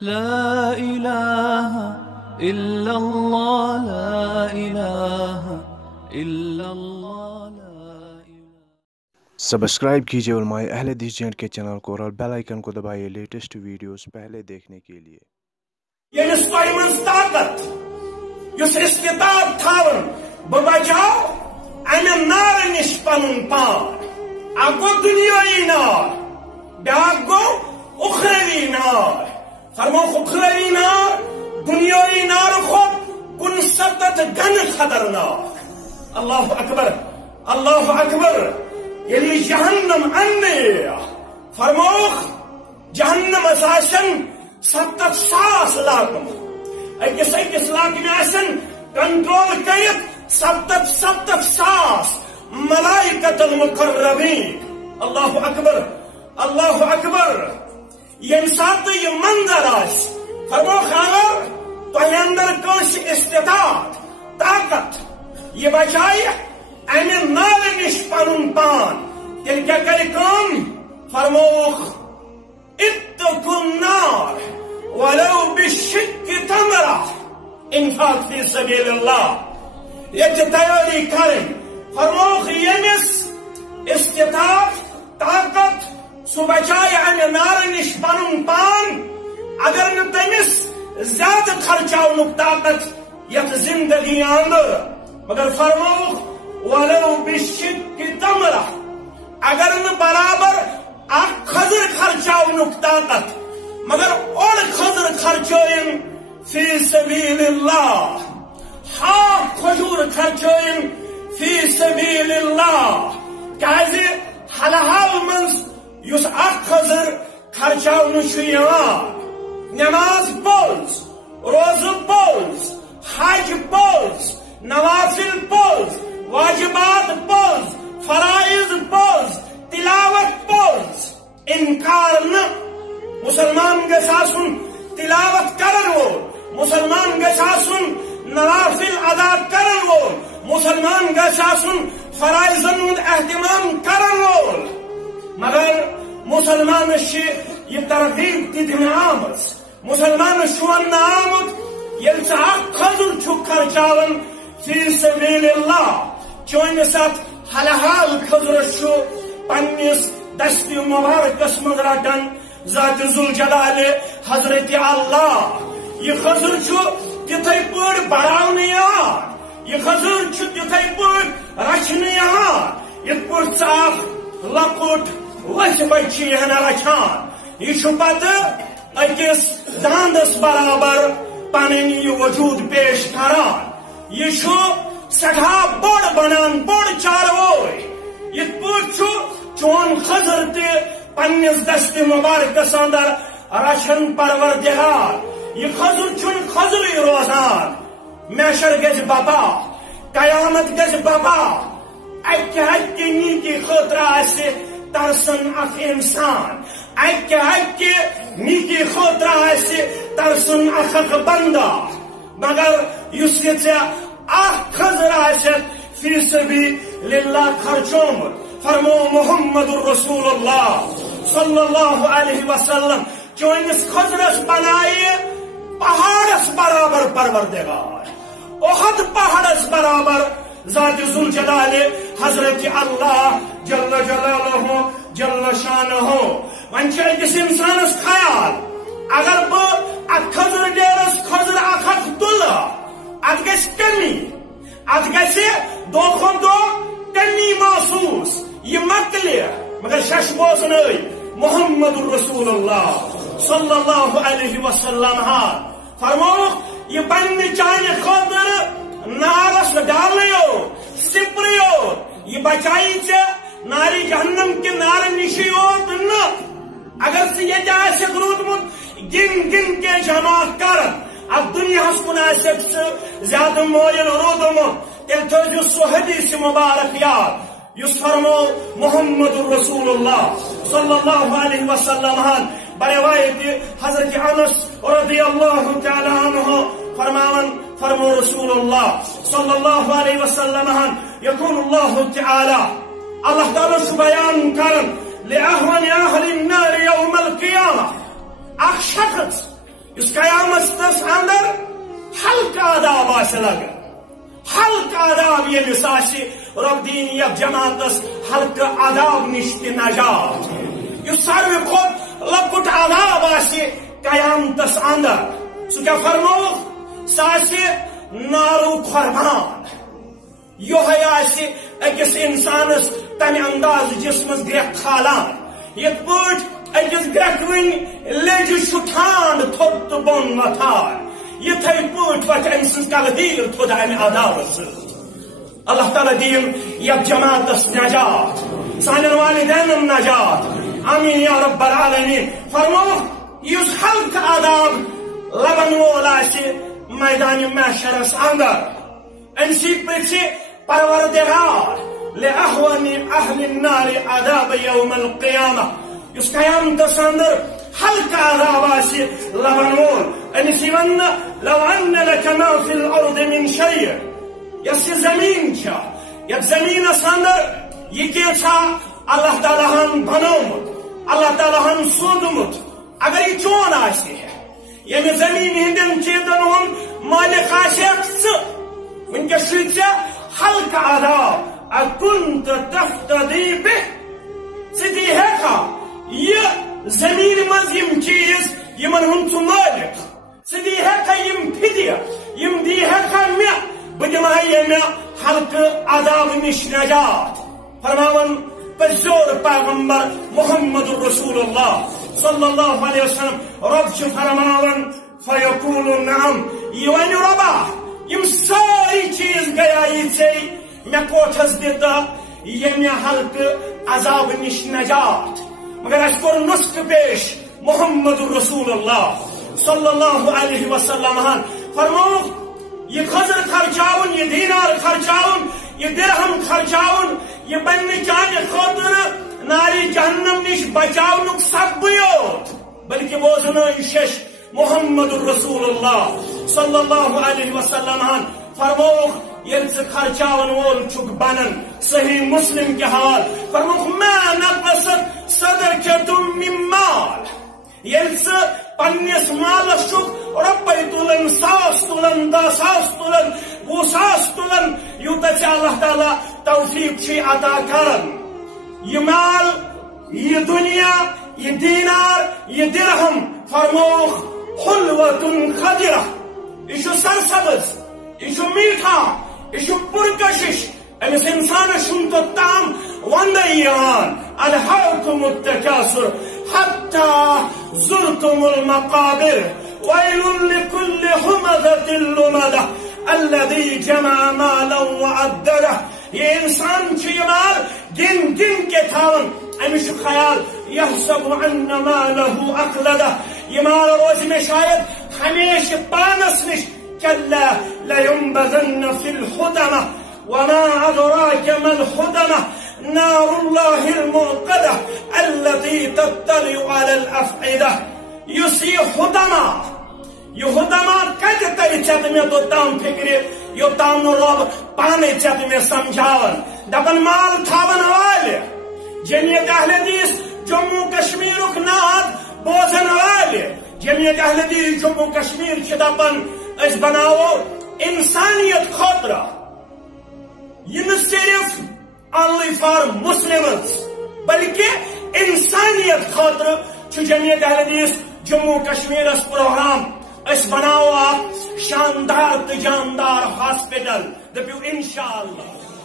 لا إله إلا الله لا إله إلا الله لا إله. سبسکرائب کیجیے علماء اہل حدیث جینڈ کے چینل کو اور بیل آئیکن کو دبائیے لیٹسٹ ویڈیوز پہلے دیکھنے کے لیے. یس تمہ طاقت اس استطاعت تھاون بہ بچاؤ امہ نار نش پن پان. اکھ گو دنیائی نار، بیاکھ گو اخروی نار. فرمو اخروی نار دنیائی نار خود 69 گن خطرناک. اللہ اکبر اللہ اکبر. یلی جہنم اننے فرموخ جہنم آسن 70,000 لاکم اکس لاکم آسن کنٹرول کرت 70,000 ملائکۃ المقربین. اللہ اکبر اللہ اکبر. یم سات یہ منظر آس فرموخ اگر تہ اندر کنس استطاعت طاقت یہ بچائے امہ نار نش پن پان تیل کیا کر کم. فرموخ اتقوا النار ولو بشق تمرہ. انفاق فی سبیل اللہ یہ تیاری کریں. فرموخ یمس استطاعت طاقت سو بچائے امہ نار نش پن پان اگر نہ تمس زیادہ خرچاؤنک طاقت یت زندگی اندر مگر فرموخ ولو بشق تمرہ اگر نہ برابر اخ خضر خرچاؤنک طاقت مگر اور خضر خرچوین فی سبیل اللہ. ہاف کھجور خرچوین فی سبیل اللہ. کیازِ حلحال منز یس اخ خضر خرچاؤن یوان نماز پوز روز پوز حج پوز نوافل پوز واجبات پوز فرائض پوز تلاوت پوز. انکار نہ. مسلمان گژھِ آسُن تلاوت کرن وول، مسلمان گژھِ آسُن نوافل ادا کرن وول، مسلمان گژھِ آسُن فرائضن ہُنٛد اہتمام کرن وول. مگر مسلمانس یہ ترغیب تہ دنہٕ آمٕژ. مسلمانس وننہٕ آمُت ییٚلہِ ژٕ اکھ خضر چھُکھ خرچاوان فی سبیل اللہ چونس ات حلحال خضرس پنس دست مبارکس من رٹان ذات ذوالجلال حضرت اللہ. یہ خضر تتھے پٲٹھۍ بڑھاونہٕ یوان، یہ خضر تتھے پٲٹھۍ رچھنہٕ یوان یتھ پٲٹھۍ ژٕ اکھ لۄکُٹ وٕژھِ بچہِ چھِ ہنا رچھان. یہ پتہٕ أکِس داندس برابر پنٕنۍ یہ وجود پیش کران. یہ سٹھا بوڑ بنان بوڑ چاروئی. یت پٲٹھۍ چون خضر تہ پنس دست مبارکس اندر رچھن پروردگار. یہ خضر چھن خضرے روزان. محشر گژھِ بپا، قیامت گژھِ بپا. اکہ نیکی خٲطرٕ آسہِ ترسن اکھ انسان، اکہ نیکی خٲطرٕ آسہِ ترسن اکھ بندہ. مگر یُس یہِ ژےٚ اکھ خضر آسیت فی سبیل اللہ خرچومت. فرمو محمد رسول اللہ صلی اللہ علیہ وسلم چونس خضرس بنائے پہاڑس برابر پروردگار، احد پہاڑس برابر ذات ذوالجلال حضرت اللہ جل جلالہ جل شانہ. ون چھ أکِس انسانس خیال اگر بہ ات خضر ڈیرس خضر اکھ تلہ ات گژھِ کمی، ات گژھِ دۄہ کھۄتہٕ دۄہ کمی محسوس. یہ مکلہِ مگر شش بوزنٲے محمد رسول اللہ صلی اللہ علیہ وسلم فرموخ یہ بنہِ چانہِ خٲطرٕ نارس ڈالنٕے سپرے یوت. یہ بچائی ژےٚ نارِ جہنم کہِ نارٕ نِشی یوت نہٕ. اگر ژٕ ییٚتہِ آسکھ روٗدمُت گِن گِن کے جمع کرن اب دنیاہس کن آسکھ ژٕ زیادٕ مٲیِل روٗدمُت تیٚلہِ تھٲوزِ سُہ حدیث مبارک یاد یُس فرمو محمد رسول اللہ صلی اللہ علیہ وسلم بروایت حضرت انس رضی اللہ تعالی عنہ فرماون. فرمو رسول اللہ صلی اللہ علیہ وسلم یقول اللہ تعالی اللہ تعالی بیان کرن لأهون أهل النار يوم القيامة. اخ شخص اس قیامت اندر حلقہ عذاب آسہ لگا حلقہ عذاب یلس آسہ رب دین یا جماعت حلقہ عذاب نش تہ نجات اس ساروی کھت لکٹ عذاب آسہ قیامت اندر سہ کیا فرمو سہ آسہ نارو قربان یہ آسہ اکس انسانس تمہ انداز جسمس گرک کھالان یت پٲٹھۍ اکس گرکوٕنۍ لیجہِ چھُ ٹھانٛڈ تھوٚد تہٕ بۄن وۄتھان یِتھَے پٲٹھۍ وتھِ أمۍ سٕنٛز کلہٕ تھوٚد امہِ عذابہٕ سۭتۍ اللہ تعالیٰ دِیِن یتھ جماعتس نجات سانٮ۪ن والدینن نجات آمیٖن یا رب العالمین فرمووُکھ یُس حلقہٕ عذاب لبن وول آسہِ میدانِ محشرس اندر أمۍ سٕے پرژھِ پروردگار لأهون أهل النار عذاب يوم القيامة يس قيامت اندر حلقہ عذاب آسہِ لبن وول أمِس یہِ وننہٕ لو أن لك ما في الأرض من شيء یس یہِ زمین چھِ یتھ زمینس اندر یہِ کیٛاہ اللہ تعالیٰ ہن بنومُت اللہ تعالیٰ ہن سوٗزمُت اگر یہِ چون آسہِ ییٚمہِ زمین ہٕنٛدٮ۪ن چیٖزن ہُنٛد مٲلِک آسٮ۪کھ ژٕ وٕنکٮ۪س چھُے ژےٚ حلقہ عذاب أكنت تفتدي به سدي هكا زمین مز یم چیز یمن ہن ژٕ مٲلِک سدی ہیکا یم فدیہ یم دی ہیکا مےٚ بہٕ دِمہا ییٚمہِ حلقہٕ عذاب نش نجات فرماون پٔزیور پیغمبر محمد رسول اللہ صلی اللہ علیہ وسلم رب چھُ فرماون فیقول نعم یہِ وَنہِ رۄبا یم سٲری چیز گٔیاے ژےٚ مےٚ کوٹھس دِتہٕ ییٚمہِ حلقہٕ عذاب نش نجات مگر اَسہِ کوٚر نسخہٕ پیش محمد رسول اللہ صلی اللہ علیہ وسلم ہن فرمووُکھ یہ خضر خرچاون یہ دینار خرچاون یہ درہم خرچاون یہ بننہِ چانہِ خٲطرٕ ناری جہنم نش بچاونُک سببٕے یوت بلکہ بوزنٲیِو شش محمد رسول اللہ صلی اللہ علیہ وسلم ہن فرمووُکھ ییٚلہِ ژٕ خرچاون وول چھُکھ بنان صحیح مسلم کے حال فرمووُکھ ما نقصت صدقة من مال ییٚلہِ ژٕ پننس مالس چھُکھ رۄپے تُلان 100 تُلان 10,000 تُلان 20,000 تُلان یوٗتاہ ژےٚ اللہ تعالیٰ توفیٖق چھُے عطا کران یہ مال یہ دنیا یہ دینار یہ درہم فرمووُکھ حلوة خضرة یہ چھُ سرسبز یہ چھُ میٹھا یہ چھُ پُرکشش أمس إنسانس چھُنہٕ توٚتام ونٛدے یِوان ألهاكم التكاثر حتى زرتم المقابر ويل لكل همزة لمزة الذي جمع مالا وعدده یہ انسان چھُ یہِ مال گِن گِن کے تھاوان أمِس چھُ خیال يحسب أن ماله أخلده یہ مال روزِ مےٚ شاید ہمیشہ پانس نش كلا لينبذن في الحطمة وما أدراك ما الحطمة نار الله الموقدة التي تطلع على الأفئدة يسي حطمة يحطمة كتر تري ميں توٚتام فکر يوٚتام نہٕ رب پانے ميں سمجھاون دپن مال تھاون والہِ جمعیت اہل حدیث جموں کشمیرُک ناد بوزن والہِ جمعیت اہل حدیث جموں کشمیر چھِ دپان أسۍ بناوو انسانیت خٲطرٕ یہ نہ صرف only for Muslims بلکہ انسانیت خاطر چھُ جمعیت اہل حدیث جموں کشمیرس پروگرام أسۍ بناوو اکھ شاندار تہٕ جاندار ہاسپٹل دٔپِو انشاءاللہ